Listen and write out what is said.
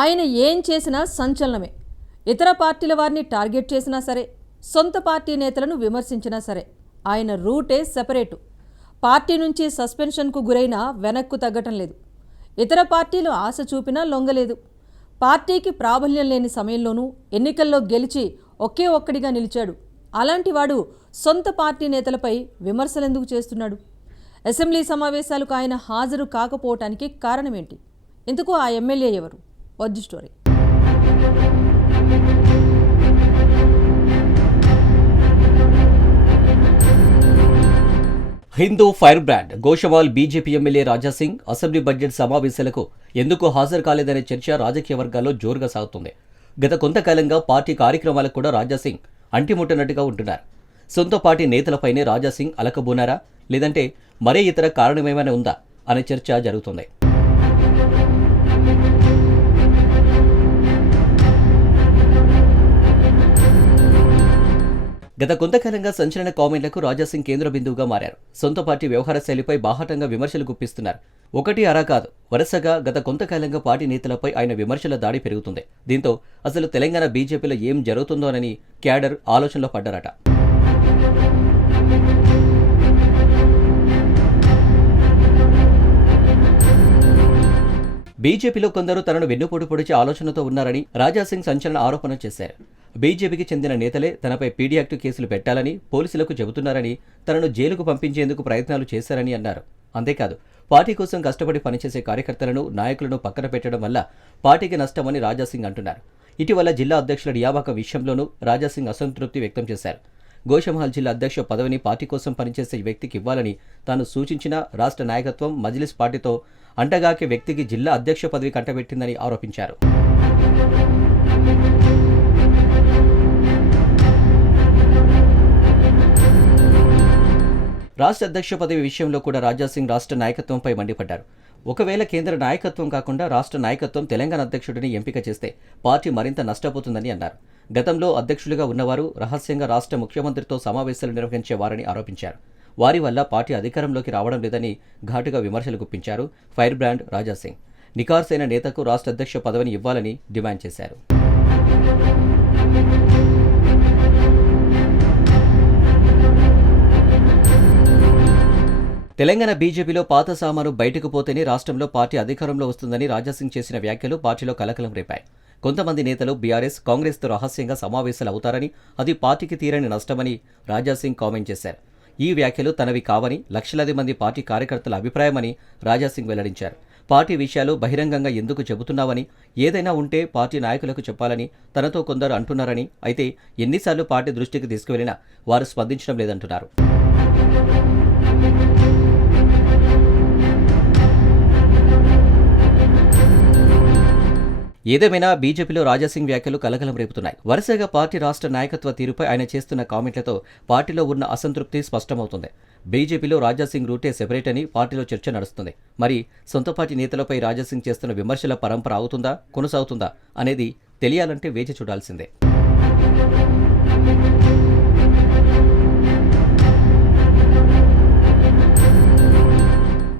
ఆయన ఏం చేసినా సంచలనమే. ఇతర పార్టీల వారిని టార్గెట్ చేసినా సరే, సొంత పార్టీ నేతలను విమర్శించినా సరే, ఆయన రూటే సెపరేటు. పార్టీ నుంచి సస్పెన్షన్కు గురైనా వెనక్కు తగ్గటం లేదు. ఇతర పార్టీలు ఆశ చూపినా లొంగలేదు. పార్టీకి ప్రాబల్యం లేని సమయంలోనూ ఎన్నికల్లో గెలిచి ఒకే ఒక్కడిగా నిలిచాడు. అలాంటి వాడు సొంత పార్టీ నేతలపై విమర్శలెందుకు చేస్తున్నాడు? అసెంబ్లీ సమావేశాలకు ఆయన హాజరు కాకపోవటానికి కారణమేంటి? ఇందుకు ఆ ఎమ్మెల్యే ఎవరు? Watch the story. Hindu fire brand Goshamahal BJP MLA Raja Singh assembly budget సమావేశాలకు ఎందుకు హాజరు కాలేదనే చర్చ రాజకీయ వర్గాల్లో జోరుగా సాగుతుంది. గత కొంతకాలంగా పార్టీ కార్యక్రమాలకు కూడా రాజాసింగ్ అంటిముట్టనట్టుగా ఉంటున్నారు. సొంత పార్టీ నేతలపైనే రాజాసింగ్ అలకబోనారా, లేదంటే మరే ఇతర కారణమేమైనా ఉందా అనే చర్చ జరుగుతుంది. గత కొంతకాలంగా సంచలన కామెంట్లకు రాజాసింగ్ కేంద్ర బిందువుగా మారారు. సొంత పార్టీ వ్యవహార శైలిపై బాహాటంగా విమర్శలు గుప్పిస్తున్నారు. ఒకటి అరా కాదు, వరుసగా గత కొంతకాలంగా పార్టీ నేతలపై ఆయన విమర్శల దాడి పెరుగుతుంది. దీంతో అసలు తెలంగాణ బీజేపీలో ఏం జరుగుతుందోనని క్యాడర్ ఆలోచనలో పడ్డారట. బీజేపీలో కొందరు తనను వెన్నుపోటు పొడిచే ఆలోచనతో ఉన్నారని రాజాసింగ్ సంచలన ఆరోపణ చేశారు. బీజేపీకి చెందిన నేతలే తనపై పీడీ యాక్ట్ కేసులు పెట్టాలని పోలీసులకు చెబుతున్నారని, తనను జైలుకు పంపించేందుకు ప్రయత్నాలు చేశారని అన్నారు. అంతేకాదు, పార్టీ కోసం కష్టపడి పనిచేసే కార్యకర్తలను, నాయకులను పక్కన పెట్టడం వల్ల పార్టీకి నష్టమని రాజాసింగ్ అంటున్నారు. ఇటీవల జిల్లా అధ్యక్షుల నియామకం విషయంలోనూ రాజాసింగ్ అసంతృప్తి వ్యక్తం చేశారు. గోషామహల్ జిల్లా అధ్యక్ష పదవిని పార్టీ కోసం పనిచేసే వ్యక్తికి ఇవ్వాలని తాను సూచించిన రాష్ట్ర నాయకత్వం మజ్లిస్ పార్టీతో అంటగాకే వ్యక్తికి జిల్లా అధ్యక్ష పదవి కట్టబెట్టిందని ఆరోపించారు. రాష్ట్ర అధ్యక్ష పదవి విషయంలో కూడా రాజాసింగ్ రాష్ట్ర నాయకత్వంపై మండిపడ్డారు. ఒకవేళ కేంద్ర నాయకత్వం కాకుండా రాష్ట్ర నాయకత్వం తెలంగాణ అధ్యక్షుడిని ఎంపిక చేస్తే పార్టీ మరింత నష్టపోతుందని అన్నారు. గతంలో అధ్యక్షులుగా ఉన్నవారు రహస్యంగా రాష్ట్ర ముఖ్యమంత్రితో సమావేశాలు నిర్వహించేవారని ఆరోపించారు. వారి వల్ల పార్టీ అధికారంలోకి రావడం లేదని ఘాటుగా విమర్శలు గుప్పించారు. ఫైర్ బ్రాండ్ రాజాసింగ్ నికార్సైన నేతకు రాష్ట్ర అధ్యక్ష పదవిని ఇవ్వాలని డిమాండ్ చేశారు. తెలంగాణ బీజేపీలో పాత సామాను బయటకు పోతేనే రాష్ట్రంలో పార్టీ అధికారంలో వస్తుందని రాజాసింగ్ చేసిన వ్యాఖ్యలు పార్టీలో కలకలం రేపాయి. కొంతమంది నేతలు బీఆర్ఎస్, కాంగ్రెస్తో రహస్యంగా సమావేశాలు అవుతారని, అది పార్టీకి తీరని నష్టమని రాజాసింగ్ కామెంట్ చేశారు. ఈ వ్యాఖ్యలు తనవి కావని, లక్షలాది మంది పార్టీ కార్యకర్తల అభిప్రాయమని రాజాసింగ్ వెల్లడించారు. పార్టీ విషయాలు బహిరంగంగా ఎందుకు చెబుతున్నావని, ఏదైనా ఉంటే పార్టీ నాయకులకు చెప్పాలని తనతో కొందరు అంటున్నారని, అయితే ఎన్నిసార్లు పార్టీ దృష్టికి తీసుకువెళ్లినా వారు స్పందించడం లేదంటున్నారు. ఏదేమైనా బీజేపీలో రాజాసింగ్ వ్యాఖ్యలు కలకలం రేపుతున్నాయి. వరుసగా పార్టీ రాష్ట్ర నాయకత్వ తీరుపై ఆయన చేస్తున్న కామెంట్లతో పార్టీలో ఉన్న అసంతృప్తి స్పష్టమవుతుంది. బీజేపీలో రాజాసింగ్ రూటే సెపరేట్ అని పార్టీలో చర్చ నడుస్తుంది. మరి సొంత పార్టీ నేతలపై రాజాసింగ్ చేస్తున్న విమర్శల పరంపర అవుతుందా, కొనసాగుతుందా అనేది తెలియాలంటే వేచి చూడాల్సిందే.